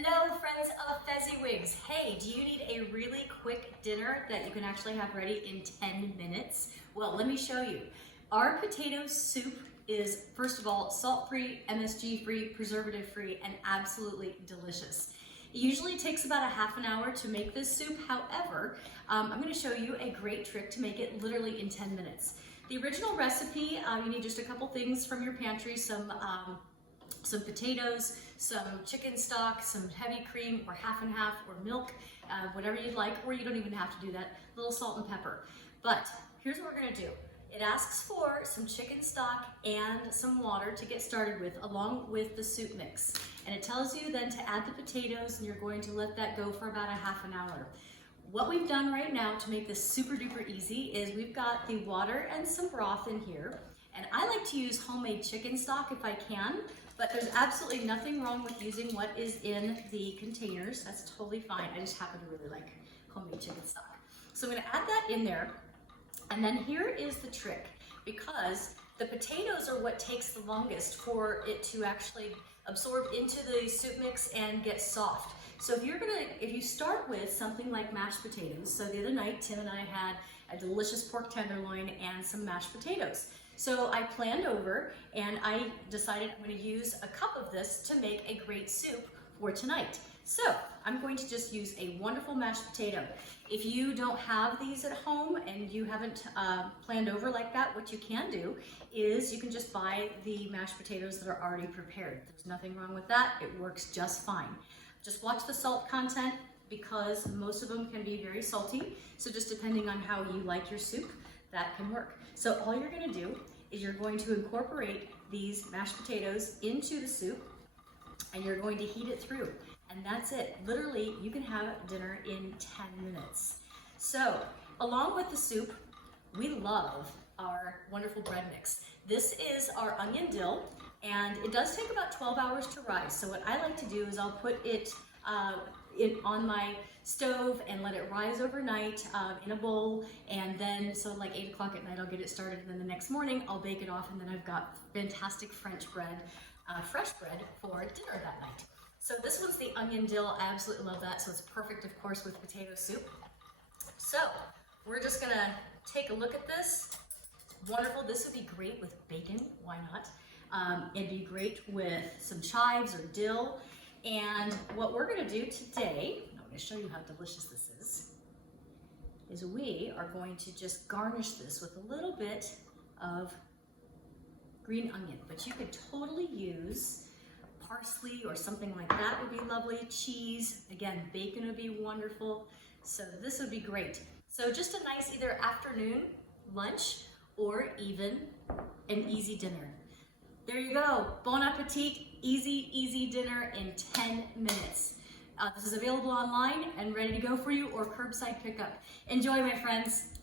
Hello friends of Fezziwigs. Hey, do you need a really quick dinner that you can actually have ready in 10 minutes? Well, let me show you. Our potato soup is, first of all, salt-free, MSG-free, preservative-free, and absolutely delicious. It usually takes about a half an hour to make this soup. However, I'm going to show you a great trick to make it literally in 10 minutes. The original recipe, you need just a couple things from your pantry, some potatoes, some chicken stock, some heavy cream, or half and half, or milk, whatever you'd like, or you don't even have to do that, a little salt and pepper. But here's what we're gonna do. It asks for some chicken stock and some water to get started with, along with the soup mix. And it tells you then to add the potatoes, and you're going to let that go for about a half an hour. What we've done right now to make this super duper easy is we've got the water and some broth in here. And I like to use homemade chicken stock if I can, but there's absolutely nothing wrong with using what is in the containers. That's totally fine. I just happen to really like homemade chicken stock. So I'm gonna add that in there. And then here is the trick, because the potatoes are what takes the longest for it to actually absorb into the soup mix and get soft. So if you start with something like mashed potatoes, so the other night Tim and I had a delicious pork tenderloin and some mashed potatoes. So I planned over and I decided I'm going to use a cup of this to make a great soup for tonight. So I'm going to just use a wonderful mashed potato. If you don't have these at home and you haven't planned over like that, what you can do is you can just buy the mashed potatoes that are already prepared. There's nothing wrong with that. It works just fine. Just watch the salt content, because most of them can be very salty. So just depending on how you like your soup, that can work. So all you're gonna do is you're going to incorporate these mashed potatoes into the soup, and you're going to heat it through. And that's it. Literally, you can have dinner in 10 minutes. So along with the soup, we love our wonderful bread mix. This is our onion dill, and it does take about 12 hours to rise. So what I like to do is I'll put it on my stove and let it rise overnight in a bowl, and then so like 8 o'clock at night I'll get it started, and then the next morning I'll bake it off, and then I've got fantastic French bread, fresh bread for dinner that night. So this one's the onion dill. I absolutely love that. So it's perfect, of course, with potato soup. So we're just gonna take a look at this. Wonderful. This would be great with bacon. Why not? It'd be great with some chives or dill. And what we're going to do today, I'm going to show you how delicious this is we are going to just garnish this with a little bit of green onion. But you could totally use parsley or something like that would be lovely. Cheese, again, bacon would be wonderful. So this would be great. So just a nice either afternoon lunch or even an easy dinner. There you go. Bon appetit. Easy dinner in 10 minutes. This is available online and ready to go for you, or curbside pickup. Enjoy, my friends.